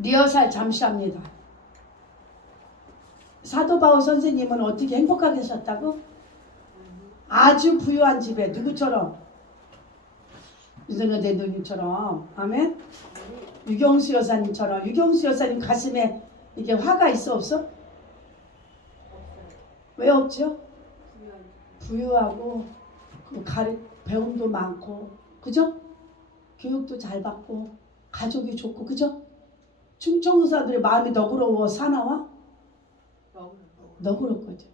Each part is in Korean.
리허설 잠시 합니다. 사도 바울 선생님은 어떻게 행복하게 사셨다고? 아주 부유한 집에 누구처럼? 윤석열 대통령처럼 아멘? 유경수 여사님처럼 유경수 여사님 가슴에 이게 화가 있어 없어? 왜 없죠? 부유하고 그 가르, 배움도 많고 그죠? 교육도 잘 받고 가족이 좋고 그죠? 충청도사들의 마음이 너그러워 사나와? 너그럽거든.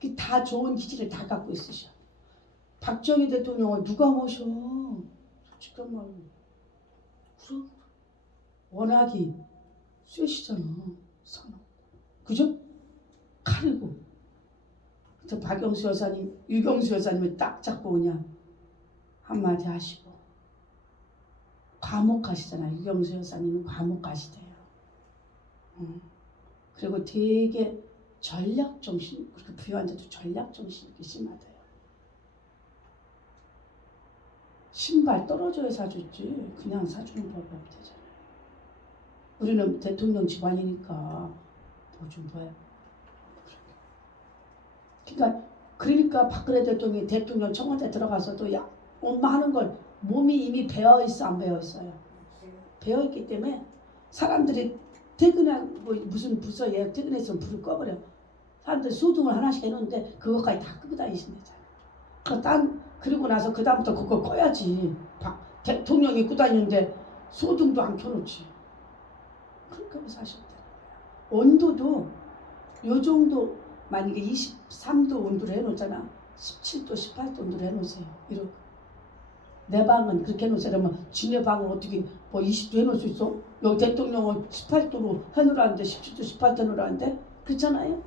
그다 좋은 기질을 다 갖고 있으셔. 박정희 대통령을 누가 모셔? 솔직한 말로. 그럼 워낙이 쇠시잖아. 사나. 그죠? 칼이고. 저 박영수 여사님, 유경수 여사님을 딱 잡고 그냥 한마디 하시고. 과묵하시잖아요. 유경수 여사님은 과묵하시대요. 음. 그리고 되게 전략 정신 그렇게 부유한데도 전략 정신이 이렇게 심하대요. 신발 떨어져야 사줬지 그냥 사주는 법이 없대잖아요. 우리는 대통령 집안이니까 뭐좀 봐요. 그러니까 그러니까 박근혜 대통령이 대통령 청와대 들어가서도 야 엄마 하는 걸 몸이 이미 배어 있어 안 배어 있어요. 배어 있기 때문에 사람들이 퇴근한 뭐 무슨 부서 예 퇴근했으면 불을 꺼버려. 사람들 소등을 하나씩 해놓는데 그것까지 다 끄고 다니신대잖아. 그딴 그리고 나서 그 다음부터 그거 꺼야지. 박 대통령이 끄고 다니는데 소등도 안 켜놓지. 그렇게 하고 사셨대. 온도도 요 정도 만약에 23도 온도로 해놓잖아. 17도, 18도 온도로 해놓으세요. 이렇게. 내 방은 그렇게 해놓으세요. 그러면 지네 방은 어떻게 뭐 20도 해놓을 수 있어? 여기 대통령은 18도로 해놓으라는데 17도, 18도 해놓으라는데 그렇잖아요.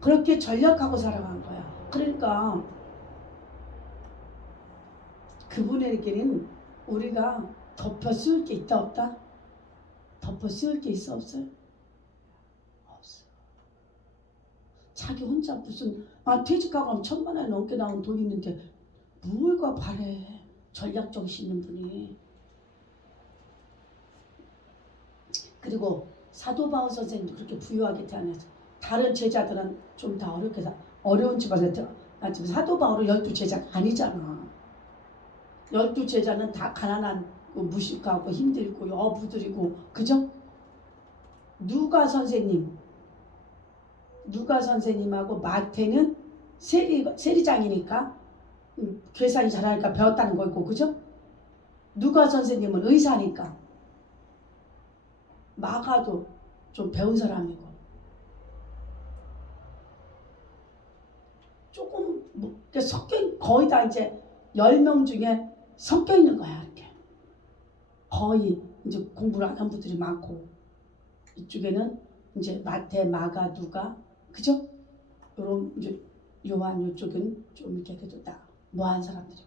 그렇게 전략하고 살아간 거야. 그러니까 그분에게는 우리가 덮어 씌울 게 있다 없다? 덮어 씌울 게 있어 없어요? 없어. 자기 혼자 무슨 아 퇴직하고 하면 천만 원 넘게 나온 돈 있는데 뭘가 바래 전략 정신 있는 분이. 그리고 사도 바울 선생님도 그렇게 부유하게 태어나서 다른 제자들은 좀 다 어렵게 사 어려운 집안에 태어났지만 사도 바울은 열두 제자가 아니잖아. 열두 제자는 다 가난한 그 무식하고 힘들고 어부들이고 그죠? 누가 선생님? 누가 선생님하고 마태는 세리 세리장이니까 음, 계산이 잘하니까 배웠다는 거고 그죠? 누가 선생님은 의사니까. 마가도 좀 배운 사람이고. 조금 뭐, 섞여 있- 거의 다 이제 10명 중에 섞여 있는 거야 이렇게. 거의 이제 공부를 안 한 분들이 많고. 이쪽에는 이제 마태 마가 누가 그죠? 요런 이제 요한 요쪽은 좀 이렇게 그래도 다 뭐한 사람들이고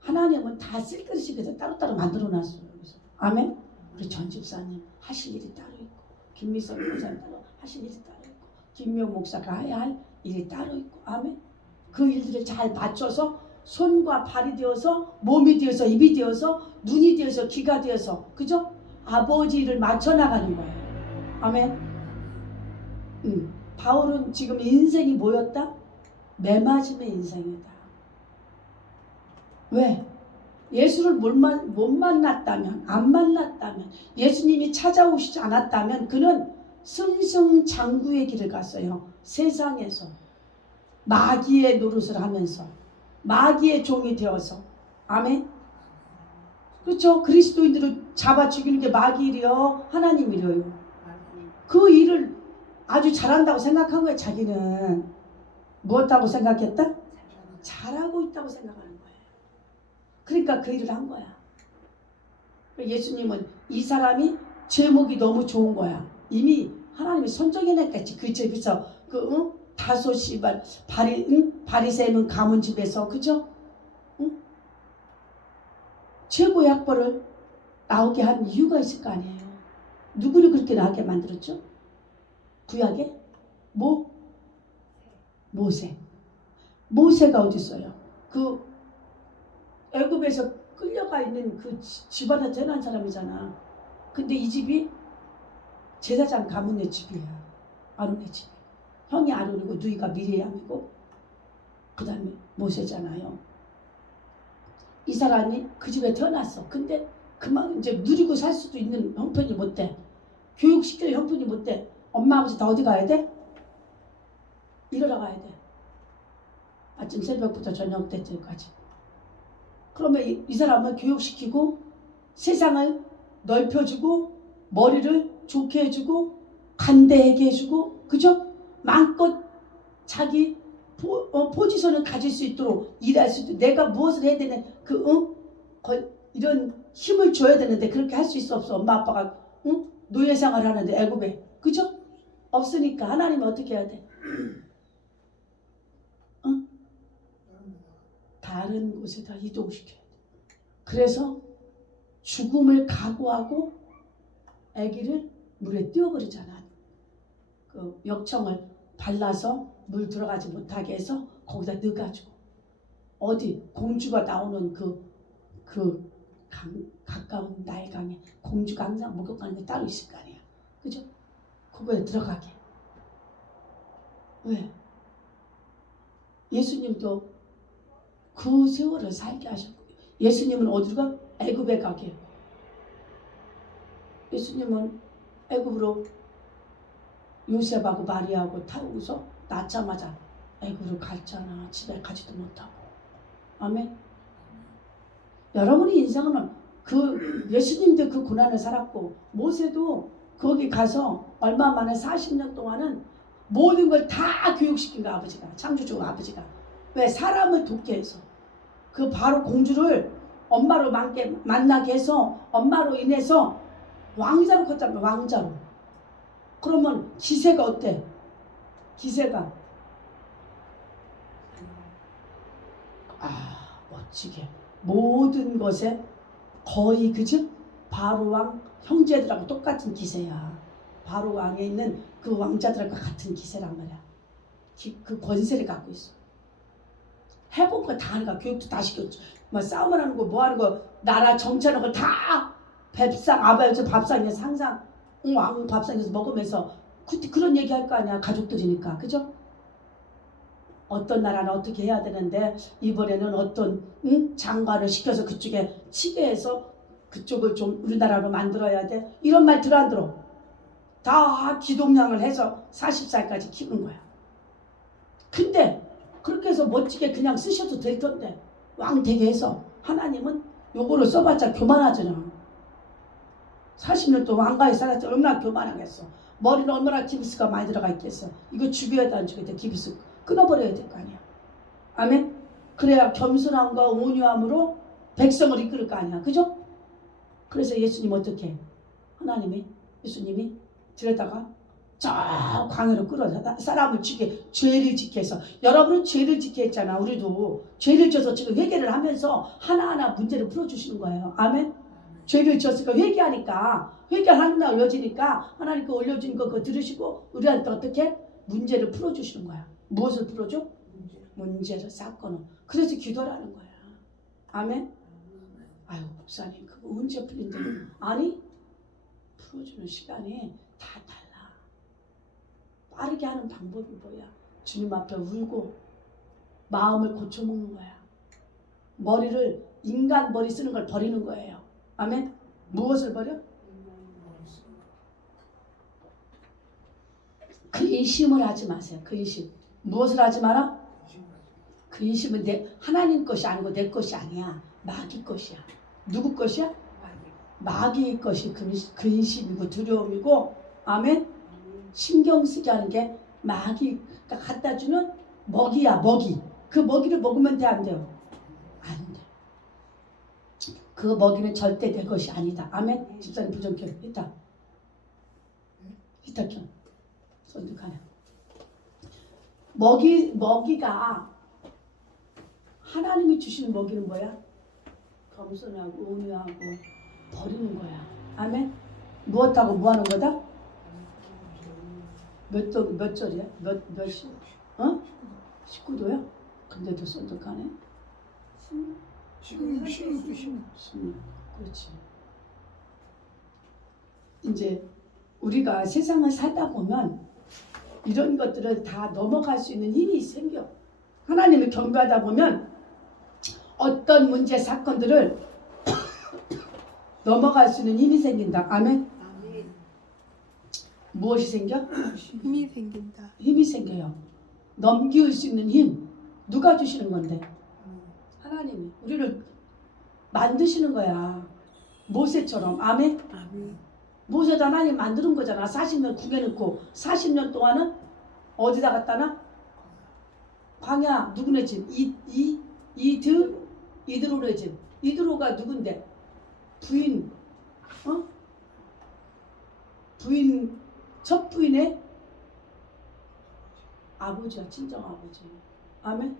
하나님은 다 쓸 그릇이 그래서 따로따로 만들어 놨어요. 그래서 아멘. 우리 전 집사님 하실 일이 따로 있고 김미선 목사님 따로 하실 일이 따로 있고 김명 목사가 해야 할 일이 따로 있고 아멘. 그 일들을 잘 맞춰서 손과 발이 되어서 몸이 되어서 입이 되어서 눈이 되어서 귀가 되어서 그죠? 아버지를 맞춰 나가는 거예요. 아멘. 음. 바울은 지금 인생이 뭐였다? 매맞음의 인생이다. 왜? 예수를 못, 만났다면, 안 만났다면, 예수님이 찾아오시지 않았다면 그는 승승장구의 길을 갔어요. 세상에서. 마귀의 노릇을 하면서. 마귀의 종이 되어서. 아멘? 그렇죠? 그리스도인들을 잡아 죽이는 게 마귀 일이요? 하나님 일이요? 그 일을 아주 잘한다고 생각한 거예요, 자기는. 무엇하고 생각했다? 잘하고 있다고 생각하는. 그러니까 그 일을 한 거야. 예수님은 이 사람이 제목이 너무 좋은 거야. 이미 하나님이 선정해냈겠지. 그 집에서 그 응? 다소시 발 바리 응? 바리새는 가문 집에서 그죠? 응? 최고의 학벌을 나오게 한 이유가 있을 거 아니에요. 누구를 그렇게 나오게 만들었죠? 구약에 모 모세. 모세가 어디 있어요? 그 애굽에서 끌려가 있는 그 지- 집안에 태어난 사람이잖아. 근데 이 집이 제사장 가문의 집이야. 아론의 집. 형이 아론이고 누이가 미리암이고 그 다음에 모세잖아요. 이 사람이 그 집에 태어났어. 근데 그만 이제 누리고 살 수도 있는 형편이 못 돼. 교육시킬 형편이 못 돼. 엄마 아버지 다 어디 가야 돼? 일하러 가야 돼. 아침 새벽부터 저녁 때까지. 그러면 이, 이 사람을 교육시키고 세상을 넓혀주고 머리를 좋게 해주고 간대하게 해주고 그죠? 마음껏 자기 포, 어, 포지션을 가질 수 있도록 일할 수 있도록 내가 무엇을 해야 되는 그 응? 거- 이런 힘을 줘야 되는데 그렇게 할 수 있어 없어 엄마 아빠가 응? 노예 생활을 하는데 애굽에 그죠? 없으니까 하나님은 어떻게 해야 돼? 응? 다른 곳에다 이동시켜야 돼. 그래서 죽음을 각오하고 아기를 물에 띄워버리잖아. 그 역청을 발라서 물 들어가지 못하게 해서 거기다 넣어가지고 어디 공주가 나오는 그, 그 강, 가까운 나일강에 공주가 항상 목욕하는 게 따로 있을 거 아니야. 그죠? 그거에 들어가게. 왜? 예수님도 그 세월을 살게 하셨고 예수님은 어디로 가? 애굽에 가게. 예수님은 애굽으로 요셉하고 마리아하고 타고서 낳자마자 애굽으로 갔잖아. 집에 가지도 못하고. 아멘. 여러분의 인생은 그 예수님도 그 고난을 살았고 모세도 거기 가서 얼마 만에 40년 동안은 모든 걸 다 교육시킨 거 아버지가 창조주 아버지가 왜 사람을 돕게 해서 그 바로 공주를 엄마로 만게, 만나게 해서 엄마로 인해서 왕자로 컸잖아 왕자로 그러면 기세가 어때? 기세가 아 멋지게 모든 것에 거의 그죠? 바로 왕 형제들하고 똑같은 기세야. 바로 왕에 있는 그 왕자들과 같은 기세란 말이야. 기- 그 권세를 갖고 있어. 해본 거다 거야. 교육도 다 시켰죠. 뭐 싸움을 하는 거, 뭐 하는 거, 나라 정치하는 거 다 밥상, 아버지 밥상에서 항상 응, 왕 밥상에서 먹으면서 그때 그런 얘기 할 거 아니야. 가족들이니까. 그죠? 어떤 나라는 어떻게 해야 되는데 이번에는 어떤 응? 장관을 시켜서 그쪽에 치게 해서 그쪽을 좀 우리나라로 만들어야 돼 이런 말 들어 안 들어 다 기동량을 해서 40살까지 키운 거야 근데 그렇게 해서 멋지게 그냥 쓰셔도 될 텐데 왕 되게 해서 하나님은 요거를 써봤자 교만하잖아 40년 동안 왕가에 살았지 얼마나 교만하겠어 머리는 얼마나 기부스가 많이 들어가 있겠어 이거 죽여야 돼 안 죽여야 돼 기부스 끊어버려야 될 거 아니야. 아멘. 그래야 겸손함과 온유함으로 백성을 이끌 거 아니야. 그죠? 그래서 예수님 어떻게? 해? 하나님이 예수님이 들여다가 저 광야로 끌어서 사람을 지게 죄를 지게 해서 여러분은 죄를 지게 했잖아. 우리도 죄를 져서 지금 회개를 하면서 하나하나 문제를 풀어주시는 거예요. 아멘. 죄를 지었으니까 회개하니까 날 올려지니까 하나님께 올려주는 거 그거 들으시고 우리한테 어떻게 문제를 풀어주시는 거야. 무엇을 풀어줘? 문제를 사건을. 그래서 기도라는 거야. 아멘. 아유 목사님 그거 언제 풀린대? 아니 풀어주는 시간이 다 달라. 빠르게 하는 방법이 뭐야? 주님 앞에 울고 마음을 고쳐먹는 거야. 머리를 인간 머리 쓰는 걸 버리는 거예요. 아멘. 무엇을 버려? 근심을 하지 마세요. 근심. 무엇을 하지 마라? 근심은 내 하나님 것이 아니고 내 것이 아니야. 마귀 것이야. 누구 것이야? 마귀 것이 근- 근심이고 두려움이고 아멘. 신경 쓰게 하는 게 마귀가 갖다 주는 먹이야 먹이. 그 먹이를 먹으면 돼 안 돼요? 안 돼. 그 먹이는 절대 내 것이 아니다. 아멘. 집사님 부정켜 있다. 있다 켜. 선득하네. 먹이 먹이가 하나님이 주시는 먹이는 뭐야? 겸손하고 온유하고 버리는 거야. 아멘. 무엇하고 뭐 하는 거다? 몇 도, 몇 절이야? 몇, 몇 시? 어? 19도야? 근데도 선득하네? 지금 16도 16. 16. 그렇지. 이제 우리가 세상을 살다 보면 이런 것들을 다 넘어갈 수 있는 힘이 생겨. 하나님을 경배하다 보면 어떤 문제 사건들을 넘어갈 수 있는 힘이 생긴다. 아멘. 무엇이 생겨? 힘이 생긴다. 힘이 생겨요. 넘길 수 있는 힘. 누가 주시는 건데? 하나님이 우리를 만드시는 거야. 모세처럼. 아멘. 아멘. 모세도 하나님 만드는 거잖아. 40년 궁에 넣고 40년 동안은 어디다 놔? 광야 누구네 집? 이, 이, 이드 이드로네 집. 이드로가 누군데? 부인 어? 부인 첫 부인의 아버지야 친정 아버지. 아멘.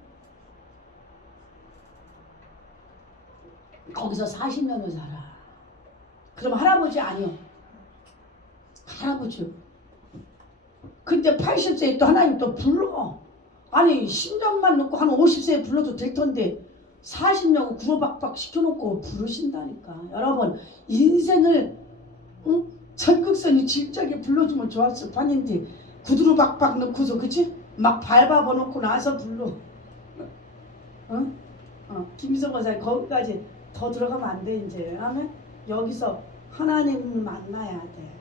거기서 40년을 살아. 그럼 할아버지 아니요. 할아버지. 근데 80세에 또 하나님 또 불러. 아니 심장만 놓고 한 50세에 불러도 될 텐데 40년 구로박박 시켜놓고 부르신다니까. 여러분 인생을 응? 전극선이 질적에 불러주면 좋았을 판인데 구두로 박박 넣고서 그치? 막 밟아봐 놓고 나서 불러. 응? 어, 김희성 권사님 거기까지 더 들어가면 안 돼 이제. 아멘. 여기서 하나님을 만나야 돼.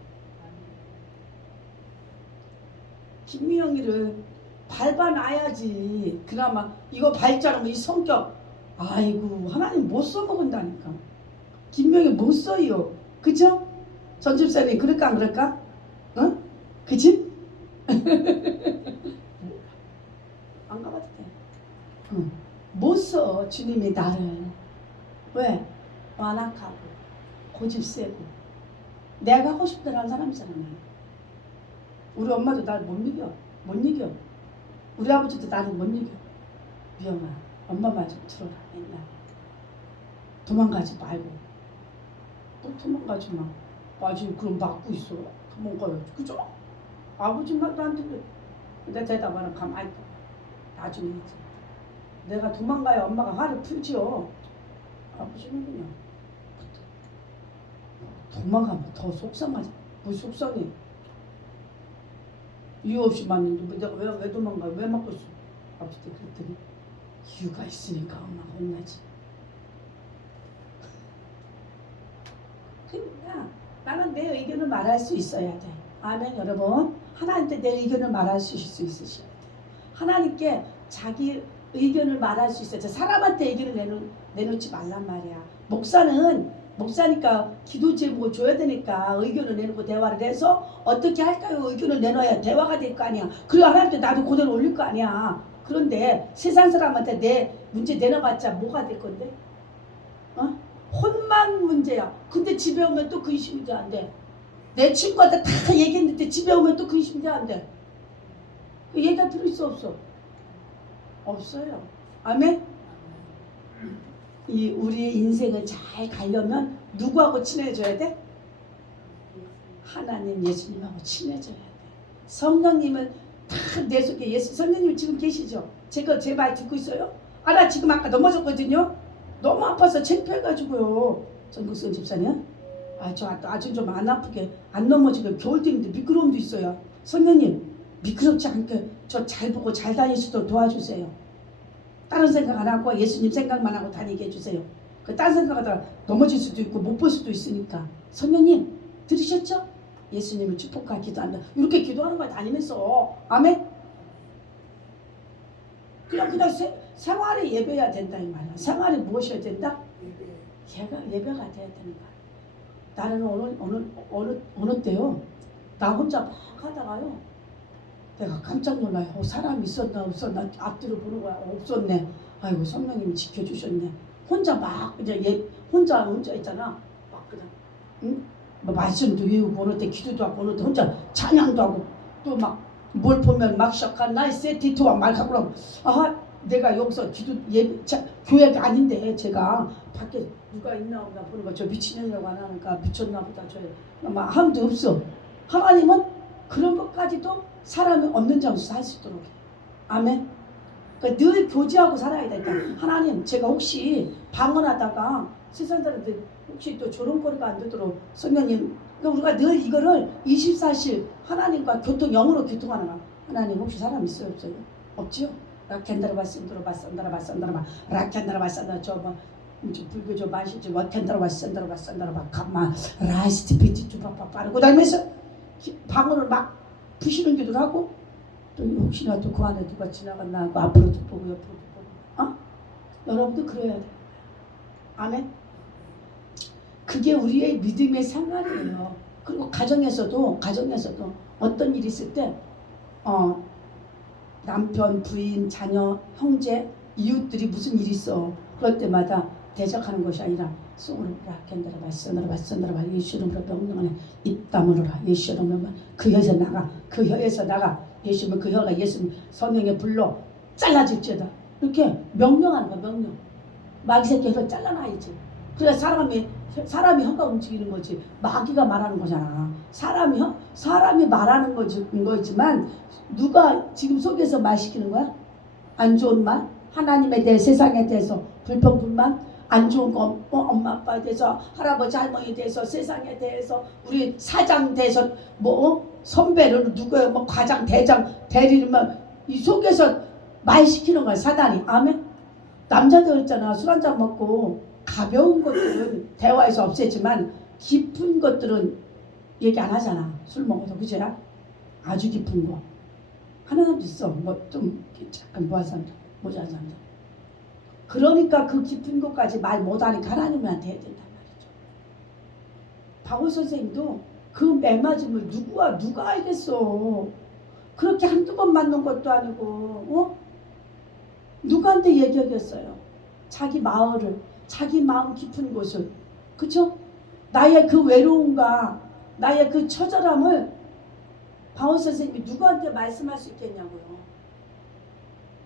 김미영이를 밟아놔야지. 그나마 이거 않으면 이 성격 아이고 하나님 못 써먹은다니까. 김명이 못 써요. 그죠? 전 집사님 그럴까 안 그럴까? 어? 그치? 안 가봐도 돼. 응. 못 써. 주님이 나를. 왜? 완악하고 고집 세고 내가 하고 싶대로 하는 사람이잖아. 우리 엄마도 날 못 이겨. 못 이겨. 우리 아버지도 나를 못 이겨. 미영아, 엄마 말 좀 들어라. 맨날. 도망가지 말고. 또 도망가지 마. 아직 그럼 막고 있어. 도망가야지. 그죠? 아버지 말도 안 듣고. 내 대답하는 가만히 있다. 나중에 이제. 내가 도망가야 엄마가 화를 풀지요. 아버지는 그냥. 도망가면 더 속상하지. 뭐 속상해. 이유 없이 맞는데 왜 내가 왜, 왜 도망가? 왜 맞고 있어? 아버지 때 그랬더니 이유가 있으니까 엄마가 혼나지. 그러니까 나는 내 의견을 말할 수 있어야 돼. 아멘 여러분. 하나님께 내 의견을 말할 수 수 있으셔야 돼. 하나님께 자기 의견을 말할 수 있어야 돼. 사람한테 의견을 내놓, 내놓지 말란 말이야. 목사는 목사니까 기도 제목 줘야 되니까 의견을 내놓고 대화를 해서 어떻게 할까요? 의견을 내놔야 대화가 될 거 아니야. 그리고 하나님께 나도 고대로 올릴 거 아니야. 그런데 세상 사람한테 내 문제 내놔봤자 뭐가 될 건데? 어? 혼만 문제야. 근데 집에 오면 또 근심이 안 돼. 내 친구한테 다 얘기했는데 집에 오면 또 근심이 안 돼. 그 얘기가 들을 수 없어. 없어요. 아멘? 이 우리의 인생을 잘 가려면 누구하고 친해져야 돼? 하나님 예수님하고 친해져야 돼. 성령님은 다 내 속에 예수 성령님 지금 계시죠? 제가 제 말 듣고 있어요? 아 나 지금 아까 넘어졌거든요. 너무 아파서 창피해가지고요. 전국선 집사님. 아 저 아주 좀안 아프게 안 넘어지게 겨울때인데 미끄러움도 있어요. 성령님 미끄럽지 않게 저 잘 보고 잘 다닐 수 있도록 도와주세요. 다른 생각 안 하고 예수님 생각만 하고 다니게 해주세요. 그 다른 생각하다가 넘어질 수도 있고 못 볼 수도 있으니까 성령님 들으셨죠? 예수님을 축복하 기도한다. 이렇게 기도하는 거야 다니면서 아멘. 그냥 그냥 세, 생활에 예배해야 된다 이 말이야. 생활에 무엇이어야 된다? 예가 예배가 돼야 되는 거야. 나는 어느 어느 어느 어느 때요. 나 혼자 막 하다가요. 내가 깜짝 놀라요. 어, 사람이 있었나 없었나 앞뒤로 보는 거야. 어, 없었네. 아이고 성령님이 지켜주셨네. 혼자 막 이제 예 혼자 혼자 있잖아. 막 그냥 응? 뭐 말씀도 외우고 어느 때 기도도 하고 어느 때 혼자 찬양도 하고 또 막 뭘 보면 막 시작한 나의 세티트와 말 갖고 나고 아 내가 여기서 기도 예 자, 교회가 아닌데 제가 밖에 누가 있나 없나 보는 거저 미친년이라고 안 하니까 미쳤나 보다 저막 아무도 없어. 하나님은 그런 것까지도 사람이 없는 장소에서 할 수 있도록 해. 아멘. 그러니까 늘 교제하고 살아야 된다. 하나님, 제가 혹시 방언하다가 세상 사람들 혹시 또 조롱거리가 안 되도록 성령님, 그러니까 우리가 늘 이거를 24실 하나님과 교통 영으로 교통하는 거야. 하나님 혹시 사람 있어요 없어요? 없지요? 라켄다라바 센드로바 산다라바 산다라바 라켄다라바 산다 저뭐 불교 좀 마시지 와켄다라바 산다라바 산다라바 가마 라이스트 비트 좀 빠빠 빠르고 다니면서 기- 방언을 막 부시는 기도 하고 또 혹시나 또 그 안에 누가 지나갔나 하고 앞으로도 보고 옆으로도 보고 어? 여러분도 그래야 돼 아멘 그게 우리의 믿음의 생활이에요. 그리고 가정에서도 가정에서도 어떤 일이 있을 때 어, 남편, 부인, 자녀, 형제, 이웃들이 무슨 일이 있어. 그럴 때마다 대적하는 것이 아니라 라켄다라 바스너라 바스너라 바 예수 이름으로 명령하네 입 다물어라. 예수 이름으로 그 혀에서 나가. 그 혀에서 나가. 예수 이름으로 그 혀가 예수 성령의 불로 잘라질지어다. 이렇게 명령하는 거야 명령. 마귀 새끼 혀를 잘라놔야지 그래 사람이 사람이 혀가 움직이는 거지 마귀가 말하는 거잖아 사람이 혀 사람이 말하는 거지 거지만 누가 지금 속에서 말 시키는 거야? 안 좋은 말? 하나님에 대해 세상에 대해서 불평 불만? 안 좋은 거 어, 엄마 아빠에 대해서 할아버지 할머니에 대해서 세상에 대해서 우리 사장 대해서 뭐 어? 선배를 누구야 뭐 과장 대장 대리면 이 속에서 말 시키는 거야 사단이 아멘 남자들 있잖아 술 한잔 먹고 가벼운 것들은 대화에서 없애지만 깊은 것들은 얘기 안 하잖아 술 먹어도 그제야 아주 깊은 거 사람도 있어. 뭐좀 약간 뭐한 사람들, 모자란 사람들. 그러니까 그 깊은 것까지 말 못하니까 하나님한테 해야 된단 말이죠. 박원 선생님도 그 매맞음을 누구가 누가 알겠어. 그렇게 한두 번 맞는 것도 아니고, 어? 누구한테 얘기하겠어요? 자기 마을을, 자기 마음 깊은 곳을, 그쵸? 나의 그 외로움과 나의 그 처절함을 바울 선생님이 누구한테 말씀할 수 있겠냐고요.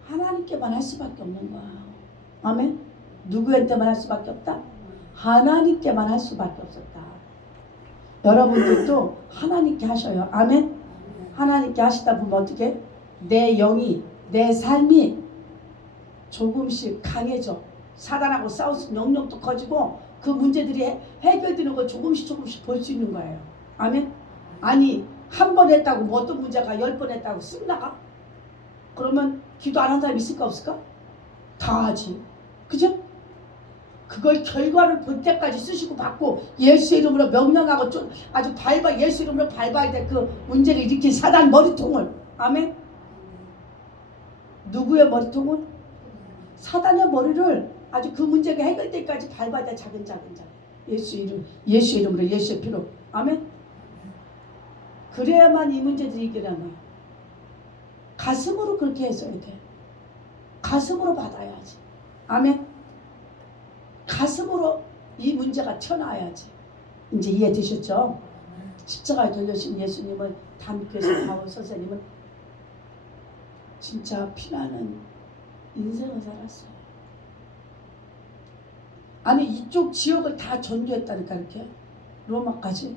하나님께만 할 수밖에 없는 거야. 아멘. 누구한테만 할 수밖에 없다. 하나님께만 할 수밖에 없었다. 여러분들도 하나님께 하셔요. 아멘. 하나님께 하시다 보면 어떻게 내 영이 내 삶이 조금씩 강해져. 사단하고 싸우는 영역도 커지고 그 문제들이 해- 해결되는 걸 조금씩 조금씩 볼 수 있는 거예요. 아멘. 아니 한 번 했다고 뭐 어떤 문제가 열 번 했다고 쓱 나가? 그러면 기도 안 한 사람 있을까 없을까? 다 하지. 그죠? 그걸 결과를 볼 때까지 쓰시고 받고 예수 이름으로 명령하고 좀 아주 밟아 예수 이름으로 밟아야 돼그 문제를 일으킨 사단 머리통을 아멘 누구의 머리통을 사단의 머리를 아주 그 문제가 해결 때까지 밟아야 돼 작은 작은 작은. 예수 이름 예수 이름으로 예수의 피로. 아멘. 그래야만 이 문제들이 해결하는 거야 가슴으로 그렇게 했어야 돼. 가슴으로 받아야지. 아멘. 가슴으로 이 문제가 튀어나와야지. 이제 이해되셨죠? 십자가에 돌려신 예수님을 담교에서 바울 선생님은 진짜 피나는 인생을 살았어요. 아니 이쪽 지역을 다 전도했다니까 이렇게 로마까지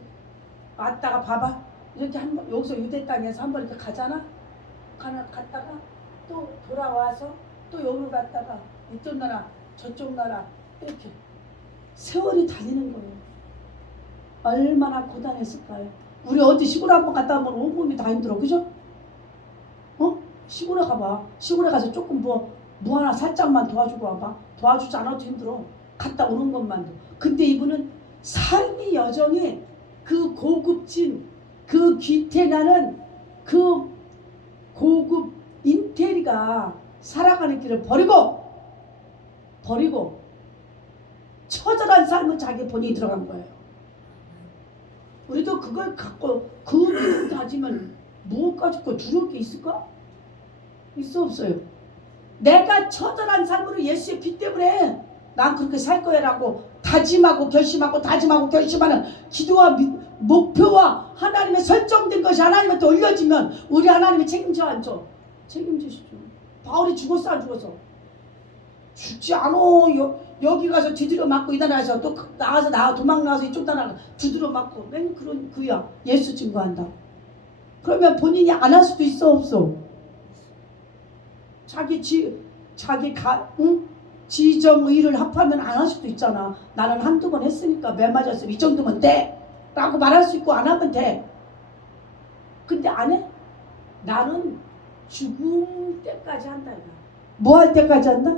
왔다가 봐봐 이렇게 한번 여기서 유대 땅에서 한번 이렇게 가잖아 가나 갔다가 또 돌아와서 또 여기로 갔다가 이쪽 나라 저쪽 나라 이렇게 세월이 다니는 거예요. 얼마나 고단했을까요? 우리 어디 시골 한번 갔다 오면 온몸이 다 힘들어, 그죠? 어? 시골에 가봐. 시골에 가서 조금 뭐, 뭐 하나 살짝만 도와주고 와봐. 도와주지 않아도 힘들어. 갔다 오는 것만도. 근데 이분은 삶이 여전히 그 고급진, 그 귀태나는 그 고급 인테리가 살아가는 길을 버리고, 버리고, 처절한 삶은 자기 본인이 들어간 거예요. 우리도 그걸 갖고 그 믿음 가지면 무엇 가지고 두려울 게 있을까? 있어 없어요. 내가 처절한 삶으로 예수의 피 때문에 난 그렇게 살 거야라고 다짐하고 결심하고 다짐하고 결심하는 기도와 미- 목표와 하나님의 설정된 것이 하나님한테 올려지면 우리 하나님이 책임져 안 져? 책임지시죠. 바울이 죽었어 안 죽었어? 죽지 않어. 여, 여기 가서 뒤들어 맞고 이 나라에서 또 나가서 나 도망 나가서 이쪽 나라 두드려 맞고 맨 그런 그야 예수 증거한다. 그러면 본인이 안 할 수도 있어 없어. 자기 지 자기 가, 응? 지정의를 합하면 안 할 수도 있잖아. 나는 한두 번 했으니까 매 맞았으면 이 정도면 돼. 라고 말할 수 있고 안 하면 돼. 근데 안 해? 나는 죽을 때까지 한다. 뭐 할 때까지 한다?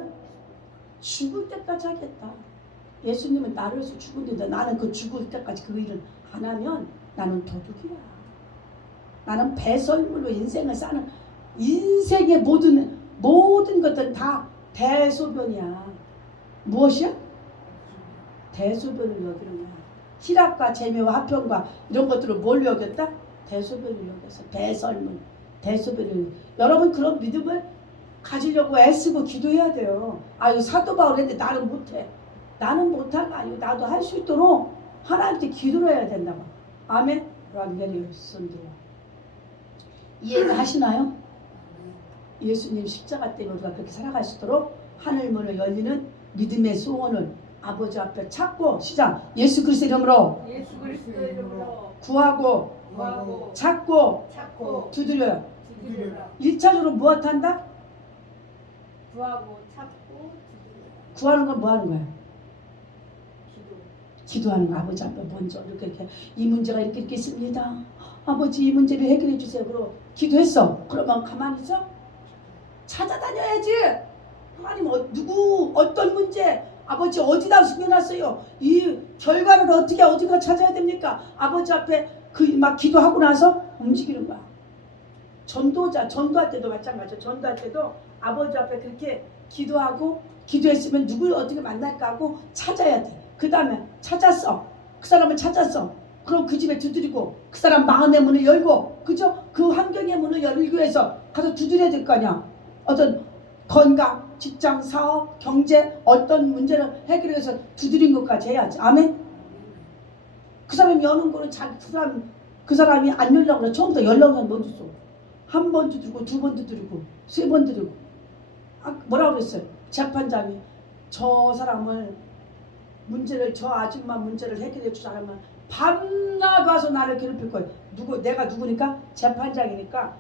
죽을 때까지 하겠다. 예수님은 나를 위해서 죽었는데 나는 그 죽을 때까지 그 일을 안 하면 나는 도둑이야. 나는 배설물로 인생을 사는 인생의 모든 모든 것들은 다 대소변이야. 무엇이야? 대소변을 여기는 거야. 희락과 재미와 화평과 이런 것들을 뭘 여겼다? 대소변을 여겼어. 배설물, 대소변을. 여러분 그런 믿음을 가지려고 애쓰고 기도해야 돼요. 아유 사도 바울 했는데 나는 못해. 나는 못한 거 아니고 나도 할 수 있도록 하나님께 기도를 해야 된다고. 아멘. 란게리우스인데요. 이해가 하시나요? 예수님 십자가 때문에 우리가 그렇게 살아갈 수 있도록 하늘 문을 열리는 믿음의 소원을 아버지 앞에 찾고 시작 예수 그리스도 이름으로 예수 그리스도 이름으로 구하고 구하고 찾고 찾고 두드려요. 두드려라. 1차적으로 무엇 한다? 구하고 찾고 두드려라. 구하는 건 뭐 하는 거야? 기도. 기도하는 거 아버지 앞에 먼저 이렇게 이렇게 이 문제가 이렇게 이렇게 있습니다. 아버지 이 문제를 해결해 주세요. 그리고 기도했어. 그러면 가만히 있어? 찾아다녀야지. 하나님 어, 누구 어떤 문제 아버지 어디다 숨겨놨어요? 이 결과를 어떻게 어디가 찾아야 됩니까? 아버지 앞에 그 막 기도하고 나서 움직이는 거야. 전도자 전도할 때도 마찬가지야. 전도할 때도 아버지 앞에 그렇게 기도하고 기도했으면 누굴 어떻게 만날까 하고 찾아야 돼. 그 다음에 찾았어. 그 사람을 찾았어. 그럼 그 집에 두드리고 그 사람 마음의 문을 열고 그죠? 그 환경의 문을 열기 위해서 가서 두드려야 될 거 아니야. 어떤 건강, 직장, 사업, 경제 어떤 문제를 해결하기 위해서 두드린 것까지 해야지. 아멘. 그 사람이 여는 거는 자기 그 사람 그 사람이 안 열려고 그래. 처음부터 열려고 못 줬어. 한번 두드리고 두 번 두드리고 세 번 두드리고 아, 뭐라고 그랬어요? 재판장이 저 사람을 문제를 저 아줌마 문제를 해결해 주자면 밤낮 와서 나를 괴롭힐 거예요. 누구 내가 누구니까 재판장이니까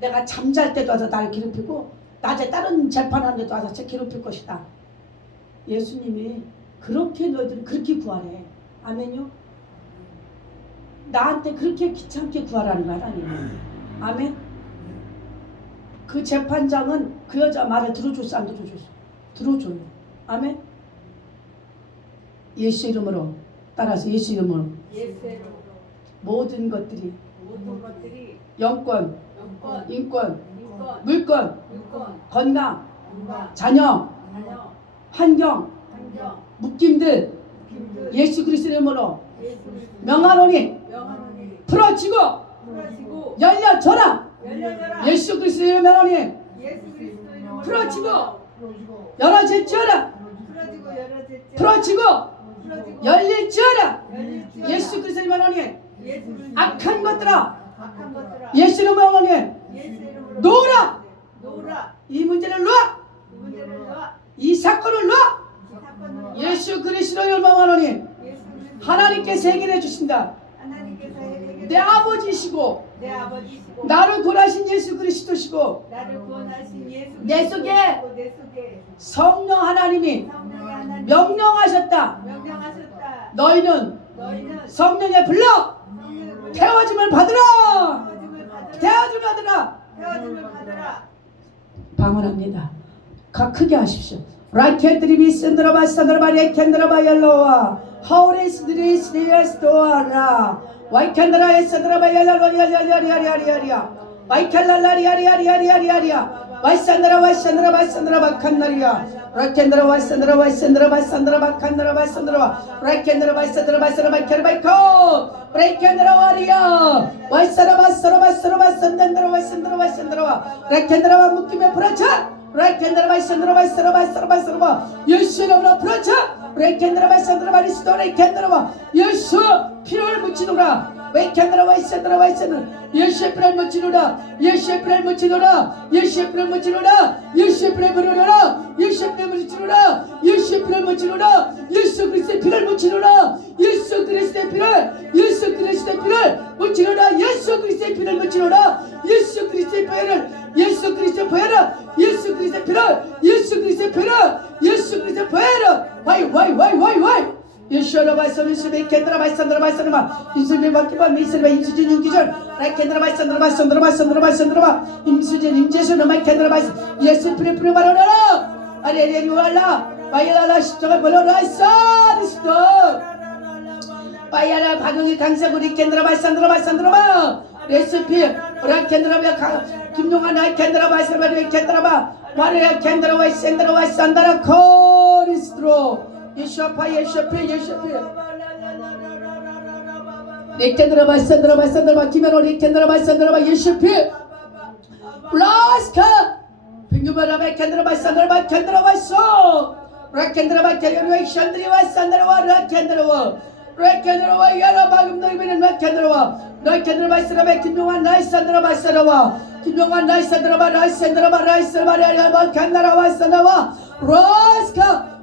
내가 잠잘 때도 와서 나를 괴롭히고 낮에 다른 재판하는 데도 와서 제 괴롭힐 것이다. 예수님이 그렇게 너희들을 그렇게 구하래. 아멘요. 나한테 그렇게 귀찮게 구하라는 거야 하나님. 아멘. 그 재판장은 그 여자 말을 들어줬어 안 들어줬어? 들어줘요. 아멘. 예수 이름으로 따라서 예수 이름으로 예수 이름으로 모든 것들이 모든 것들이 영권, 영권, 인권, 인권, 물권, 물권, 건강, 자녀, 환경, 묶임들 김들, 예수 그리스도 이름으로. 명하노니. 풀어지고. 열려져라. 예수 그리스도 이름으로 명하노니. 예수 그리스도 이름으로 풀어지고. 열어질지어라. 풀어지고 열릴지어라. 예수 그리스도 이름으로 명하노니. 예수 그리스도 악한 것들아. 예수 이름으로 이름으로 놓으라! 이 문제를 놔! 이 문제를 놔이 사건을 놔! 이 사건을 놔 예수 그리스도 예수 그리스도 하나님께서 해결해 주신다. 하나님께서 해결해 내 아버지시고 내 아버지시고 나를 구하신 예수 그리스도시고 나를 구원하신 예수 내 속에 그리스도시고 내 속에 성령 하나님이 하나님 명령하셨다. 명령하셨다. 너희는 너희는 성령의 불러 성령의 불 태워짐을 받으라. 태워짐을 받으라. 태워짐을 받으라. 태워짐을 받으라 방언합니다. 가 크게 하십시오. 라켓드리미 쓴드라바 쓴드라바 레켄드라바 열로와 하우레스드리 스리에스도아라. 와이켄드라 쓴드라바 열라리아리아리아리아리아리아 와이켈랄라리아리아리아리아리아 와이산드라 와이산드라 와이산드라 바칸나리아 라켄드라 와이산드라 와이산드라 와이산드라 바칸나라 와이산드라 라켄드라 와이산드라 와이산드라 바이케르 바이코 브레이켄드라 와리아 와이사라 바사라 바사라 바산드라 와이산드라 와이산드라 라켄드라 와 묶임에 풀어쳐 라켄드라 바이산드라 바이사라 바사라 바사라 바 예수 이름으로 풀어쳐 라켄드라 바이산드라 바리스도 라켄드라 와 예수 피를 묻히노라 웨켄드라 와이산드라 와이산드라 예수의 피를 묻히노라 예수의 피를 묻히노라 예수의 피를 묻히노라 예수의 피를 묻히노라 예수의 피를 묻 히노라 예수의 피를 묻히노라 예수 그리스도의 피를 묻히노라 예수 그리스도의 피를 예수 그리스도의 피를 묻히노라 예수 그리스도의 피를 묻히노라 예수 그리스도의 피를 예수 그리스도의 피를 예수 그리스도의 피를 예수 그리스도의 와이 와이 와이 와이 와이 예수라 발선을 수비 캔드라 발선드라 발선드라 인수진 바퀴바 미스바 임수진 윤기절 라이캔드라 발선드라 발선드라 발선드라 발선드라 임수진 임재수 너마 캔드라 발선 예수 프리 프리 바로라 아리아리 유알라 바이라라 십자가 벌어라 있어 리스도 바이아라 박영희 강세구리 캔드라 발선드라 발선드라 레시피 라캔드라 김용환 라이캔드라 발선드라 캔드라 마리아 캔드라 와이센드라 와이산드라 코리스트로 예수아파 예수아파 예수아파 리켄드라바 산드라바 산드라바 김현호 리켄드라바 산드라바 예수피 라스카 빙규바라바 켄드라바 산드라바 켄드라바 소 라켄드라바 켄드라바 샨드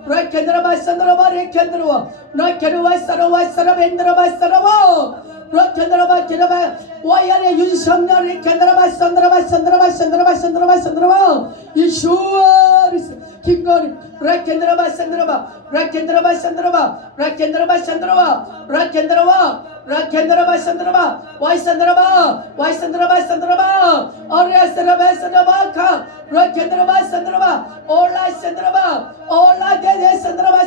리바 산드라바 라켄드라바 라켄드라바 야라바 금노이비는 라켄드라바 라켄드라바 산드라바 김용환 나이 산드라바 산 드라바 김용환 나이 산드라바 나이 산드라바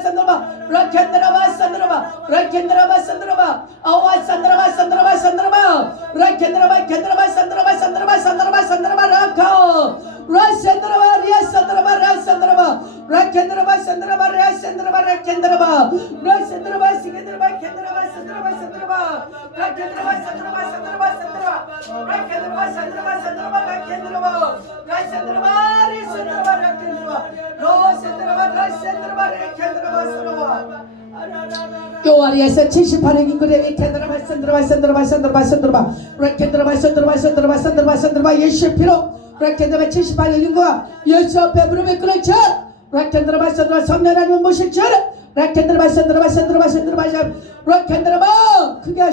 나이 산드라 바 야라바 켄드라바 산드라바 라스카 라켄드라바 산드라바 레켄드라바 라켄드라바 산드라바 산드라바 엔드라바 산드라바 라켄드라바 켄드라바 와야레 윤석열 레켄드라바 산드라바 산드라바 산드라바 산드라바 산드라바 예수와 김건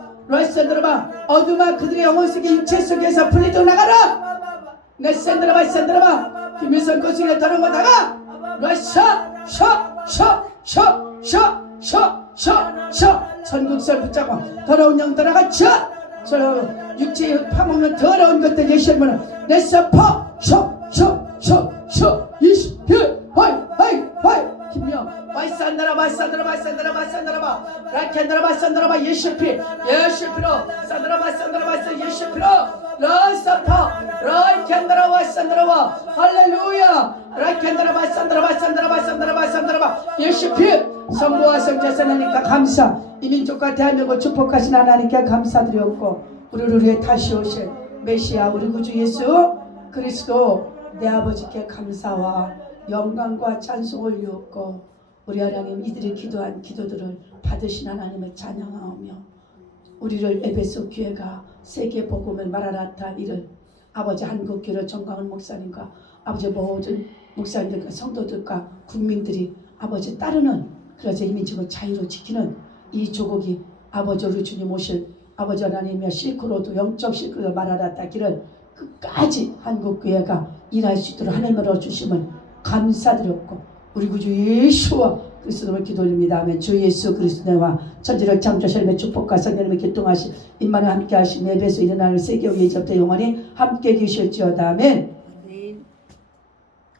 라센드라바 어둠아 그들의 영혼 속에 육체 속에서 풀리져 나가라. 내 센드라바 센드라바 김일성 거슬에 다른 거 나가. 라샤 샤샤샤샤샤샤샤 선국설 붙잡고 더러운 영들아 같이 저 육체에 파먹는 더러운 것들 예시하면 내 서퍼 셔셔셔셔. 이시피 하이 하이 하이. 김명 마이산드라 마이산드라 마이산드라 마이산드라바 라켄드라 마이산드라바 예시피 예시피로. 산드라 마이산드라 마이산 예시피로. 라사파 라이켄드라 마이산드라바 할렐루야. 라켄드라 마이산드라 마이산드라 마이산드라 마이산드라바 예시피. 성부와 성자선 하나님께 감사. 이 민족과 대한민국을 축복하신 하나님께 감사드렸고 우리를 위해 다시 오실 메시아 우리 구주 예수 그리스도 내 아버지께 감사와 영광과 찬송 올리옵고 우리 하나님 이들이 기도한 기도들을 받으신 하나님을 찬양하오며 우리를 에베소 교회가 세계 복음을 말하라타 이를 아버지 한국교회 정광훈 목사님과 아버지 모든 목사님들과 성도들과 국민들이 아버지 따르는 그래서 이 민족을 자유로 지키는 이 조국이 아버지 우리 주님 오실 아버지 하나님의 실크로도 영적 실크로 말하라타 길을 끝까지 한국교회가 일할 수 있도록 하나님을 주심을 감사드렸고 우리 구주 예수와 그리스도를 기도 올립니다. 아멘. 주 예수 그리스도와 천지를 창조하시며 축복과 성령님의 기통하시 임만을 함께 하신 예배에서 일어나는 세계 위에 접대 영원히 함께 계실지어다. 아멘.